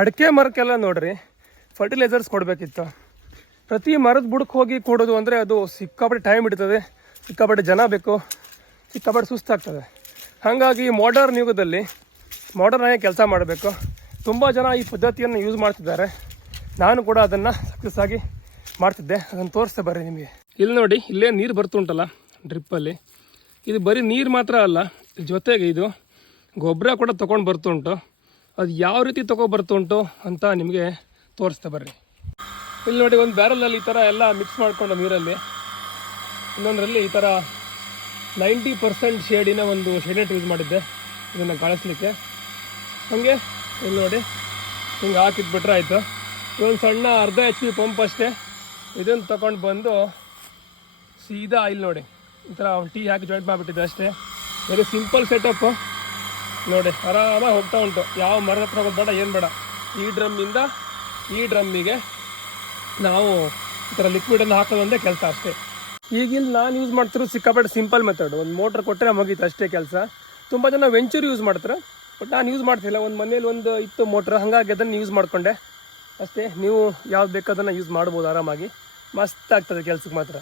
ಅಡಿಕೆ ಮರಕ್ಕೆಲ್ಲ ನೋಡ್ರಿ ಫರ್ಟಿಲೈಸರ್ಸ್ ಕೊಡಬೇಕಿತ್ತು. ಪ್ರತಿ ಮರದ ಬುಡಕ್ಕೆ ಹೋಗಿ ಕೊಡೋದು ಅಂದರೆ ಅದು ಸಿಕ್ಕಾಪಟ್ಟೆ ಟೈಮ್ ಹಿಡಿತದೆ, ಸಿಕ್ಕಾಪಟ್ಟೆ ಜನ ಬೇಕು, ಸಿಕ್ಕಾಪಟ್ಟೆ ಸುಸ್ತಾಗ್ತದೆ. ಹಾಗಾಗಿ ಮಾಡರ್ನ್ ಯುಗದಲ್ಲಿ ಮಾಡರ್ನ್ ಆಗಿ ಕೆಲಸ ಮಾಡಬೇಕು. ತುಂಬ ಜನ ಈ ಪದ್ಧತಿಯನ್ನು ಯೂಸ್ ಮಾಡ್ತಿದ್ದಾರೆ. ನಾನು ಕೂಡ ಅದನ್ನು ಸಕ್ಸಸ್ ಆಗಿ ಮಾಡ್ತಿದ್ದೆ. ಅದನ್ನು ತೋರಿಸ್ತಾ ಬರ್ರಿ ನಿಮಗೆ. ಇಲ್ಲಿ ನೋಡಿ, ಇಲ್ಲೇ ನೀರು ಬರ್ತುಂಟಲ್ಲ ಡ್ರಿಪ್ಪಲ್ಲಿ. ಇದು ಬರೀ ನೀರು ಮಾತ್ರ ಅಲ್ಲ, ಜೊತೆಗೆ ಇದು ಗೊಬ್ಬರ ಕೂಡ ತೊಗೊಂಡು ಬರ್ತುಂಟು. ಅದು ಯಾವ ರೀತಿ ತೊಗೊಬರ್ತುಂಟು ಅಂತ ನಿಮಗೆ ತೋರಿಸ್ತಾ ಬರ್ರಿ. ಇಲ್ಲಿ ನೋಡಿ, ಒಂದು ಬ್ಯಾರಲಲ್ಲಿ ಈ ಥರ ಎಲ್ಲ ಮಿಕ್ಸ್ ಮಾಡಿಕೊಂಡು ನೀರಲ್ಲಿ, ಇನ್ನೊಂದರಲ್ಲಿ ಈ ಥರ 90% ಶೇಡಿನ ಒಂದು ಶೇಡ್ನೆಟ್ ಯೂಸ್ ಮಾಡಿದ್ದೆ ಇದನ್ನು ಕಾಣಿಸ್ಲಿಕ್ಕೆ. ಹಾಗೆ ಇಲ್ಲಿ ನೋಡಿ, ಹಿಂಗೆ ಹಾಕಿಟ್ಬಿಟ್ರೆ ಆಯಿತು. ಇದೊಂದು ಸಣ್ಣ ಅರ್ಧ HP ಪಂಪ್ ಅಷ್ಟೇ. ಇದನ್ನು ತೊಗೊಂಡು ಬಂದು ಸೀದಾ ಇಲ್ಲಿ ನೋಡಿ ಈ ಥರ ಒಂದು ಟೀ ಹಾಕಿ ಜಾಯಿಂಟ್ ಮಾಡಿಬಿಟ್ಟಿದ್ದೆ ಅಷ್ಟೇ. ವೆರಿ ಸಿಂಪಲ್ ಸೆಟಪ್ಪು ನೋಡಿ, ಆರಾಮಾಗಿ ಹೋಗ್ತಾ ಉಂಟು. ಯಾವ ಮರದ ಹತ್ರ ಹೋಗೋದು ಬೇಡ, ಏನು ಬೇಡ. ಈ ಡ್ರಮ್ಮಿಂದ ಈ ಡ್ರಮ್ಮಿಗೆ ನಾವು ಈ ಥರ ಲಿಕ್ವಿಡನ್ನು ಹಾಕೋದೊಂದೇ ಕೆಲಸ ಅಷ್ಟೇ. ಈಗಿನ ನಾನು ಯೂಸ್ ಮಾಡ್ತಿರೋ ಸಿಕ್ಕಾಪಟ್ಟೆ ಸಿಂಪಲ್ ಮೆಥಡ್. ಒಂದು ಮೋಟ್ರ್ ಕೊಟ್ಟರೆ ಮುಗೀತು ಅಷ್ಟೇ ಕೆಲಸ. ತುಂಬ ಜನ ವೆಂಚೂರ್ ಯೂಸ್ ಮಾಡ್ತಾರೆ, ಬಟ್ ನಾನು ಯೂಸ್ ಮಾಡ್ತಿಲ್ಲ. ಒಂದು ಮನೇಲಿ ಒಂದು ಇತ್ತು ಮೋಟ್ರ್, ಹಾಗಾಗಿ ಅದನ್ನು ಯೂಸ್ ಮಾಡಿಕೊಂಡೆ ಅಷ್ಟೇ. ನೀವು ಯಾವ್ದು ಬೇಕೋ ಅದನ್ನು ಯೂಸ್ ಮಾಡ್ಬೋದು ಆರಾಮಾಗಿ. ಮಸ್ತ್ ಆಗ್ತದೆ ಕೆಲ್ಸಕ್ಕೆ ಮಾತ್ರ.